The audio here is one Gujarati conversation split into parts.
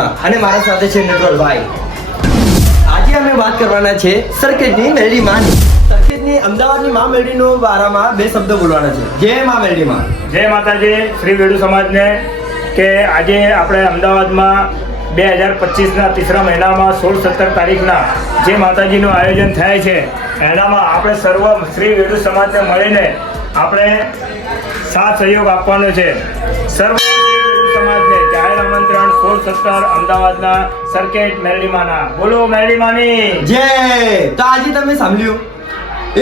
અને મારા સાથે છે નટવરભાઈ આજે અમે વાત કરવાના છે સર્કિટની મેલડી માની. સર્કિટની અમદાવાદની મા મેલડીનો બારામાં બે શબ્દ બોલવાના છે. જય મા મેલડી માં. જય માતાજી, શ્રી વેડુ સમાજને કે આજે આપણે અમદાવાદમાં બે હજાર પચીસના તીસરા મહિનામાં સોળ સત્તર તારીખના જે માતાજીનું આયોજન થાય છે, એનામાં આપણે સર્વ શ્રી વેડુ સમાજને મળીને આપણે સાથ સહયોગ આપવાનો છે. સર્વ સત્તર અમદાવાદના સર્કેટ મેરડીમાના. બોલો મેરડીમાની. જય તો આજે તમે સાંભળ્યું.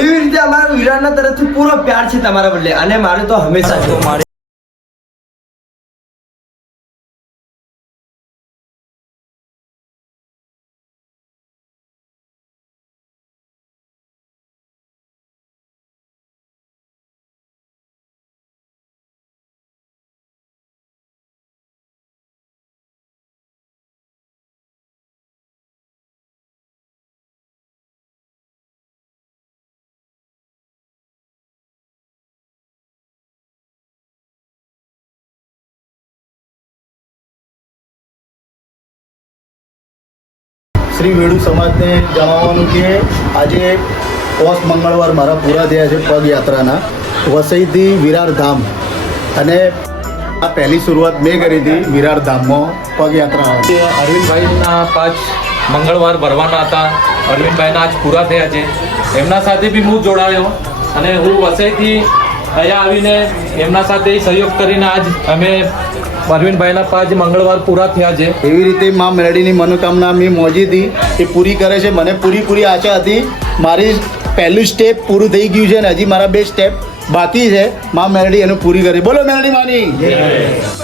એવી રીતે અમારા વિરાટના તરફથી પૂરો પ્યાર છે તમારા બદલે અને મારે તો હંમેશા તો મારે શ્રી વેડુ સમાજને જણાવવાનું કે આજે પોષ મંગળવાર મારા પૂરા થયા છે પદયાત્રાના વસઈથી વિરાર ધામ અને આ પહેલી શરૂઆત મેં કરી હતી વિરાર ધામમાં પગયાત્રા અરવિંદભાઈના પાંચ મંગળવાર ભરવાના હતા. અરવિંદભાઈના આજ પૂરા થયા છે. એમના સાથે બી હું જોડાયો. અને હું વસઈથી અહીંયા આવીને એમના સાથે સહયોગ કરીને આજ અમે અરવિંદભાઈના પાંચ મંગળવાર પૂરા થયા છે. એવી રીતે મા મેલડીની મનોકામના મેં મોજી હતી એ પૂરી કરે છે. મને પૂરી પૂરી આશા હતી. મારી પહેલું સ્ટેપ પૂરું થઈ ગયું છે અને હજી મારા બે સ્ટેપ બાકી છે. મા મેલડી એનું પૂરી કરી. બોલો મેલડી માની.